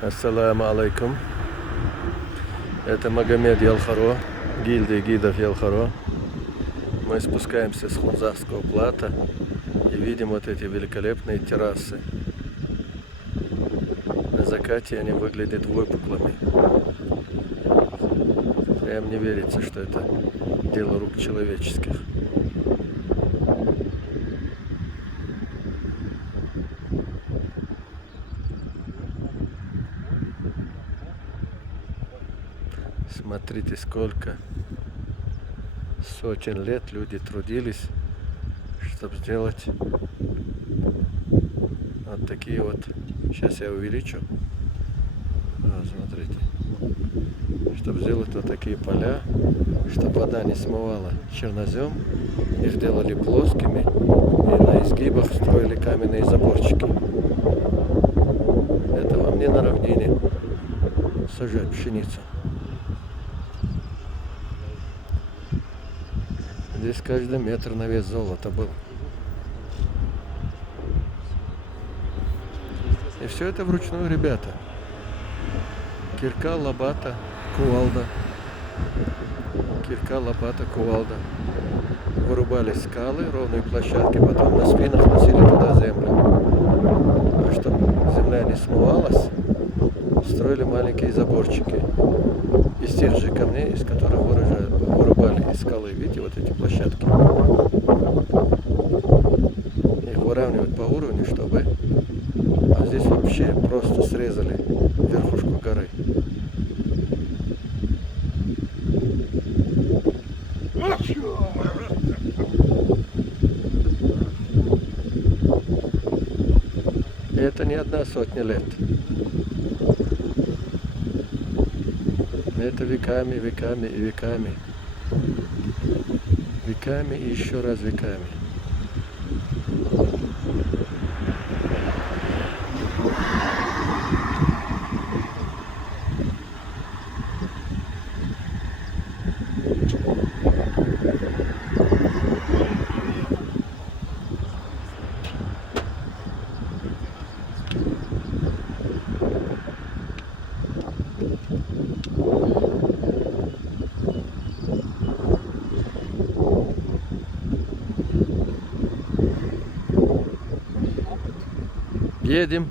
Ассаламу алейкум. Это Магомед Ялхаро, гильдия гидов Ялхаро. Мы спускаемся с Хунзарского плато и видим вот эти великолепные террасы. На закате они выглядят выпуклыми. Прям не верится, что это дело рук человеческих. Смотрите, сколько сотен лет люди трудились, чтобы сделать вот такие вот. Сейчас я увеличу. Смотрите. Чтобы сделать вот такие поля, чтобы вода не смывала чернозем. Их делали плоскими и на изгибах строили каменные заборчики. Это вам не на равнине сажать пшеницу. Здесь каждый метр на вес золота был. И все это вручную, ребята. Кирка, лопата, кувалда. Кирка, лопата, кувалда. Вырубали скалы, ровные площадки, потом на спинах носили туда землю. А чтобы земля не смывалась, строили маленькие заборчики из тех же камней, из которых вырубали из скалы. Видите, вот эти площадки. Их выравнивают по уровню, чтобы... А здесь вообще просто срезали верхушку горы. И это не одна сотня лет. Это веками, веками и веками. Веками и еще раз веками. Едем.